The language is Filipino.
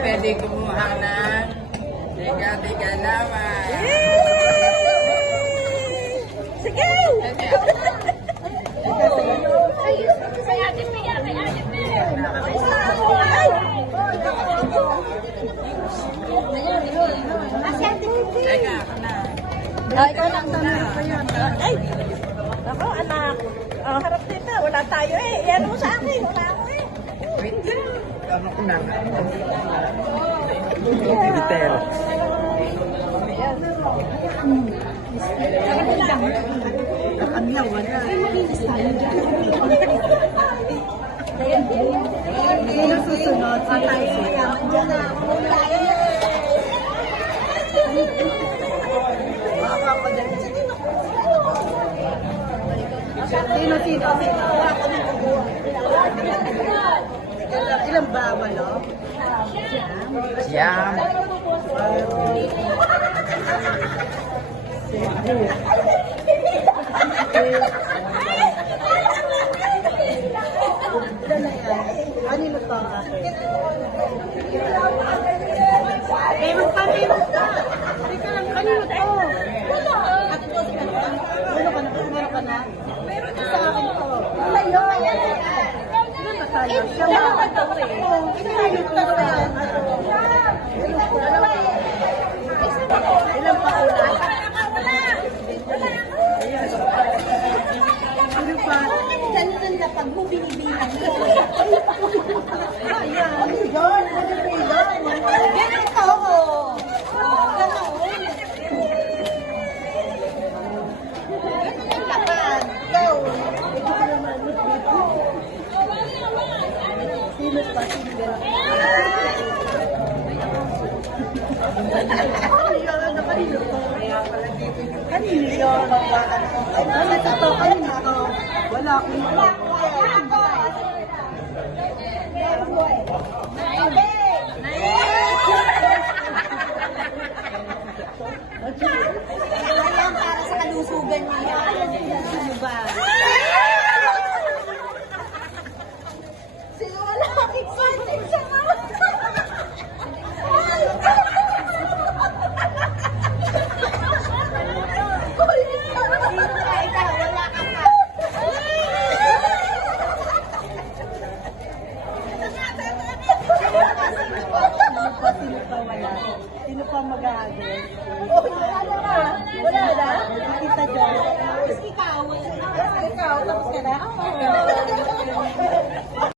pwede kumuha ng tiga-tiga naman. Sige! Teka, ako na. Ikaw lang na. Ay! Ako, anak. Harap dito. Wala tayo eh. Yan mo sa akin. Wala ako eh. Wait lang. Ano ko na? Bibitel. Kami lang, wala. Yung susunod, sa tayo siya. Diyan na. Sino? Ilang ba, walo? Siyam. Kanino to? Meron pa. Teka lang, kanino to? Meron ka na? Meron sa akin to. Sa'yo? Ilan ba tayo? Dalawa ba to eh? Ilan pa una? Ano pa? Ganun na pag mo binibilang ko. Ayan. Yun. Ganun to. Ganun. Kapan. Go. Sino pa? Kanino yun? Ano to? Kanino to? Wala akong Ayan, para sa kalusugan niya. Ano ba? Sino wala akong content sa mga? Sino pa mag-aagay? Oh, wala na? Kita dyan. Ikaw, tapos ka na?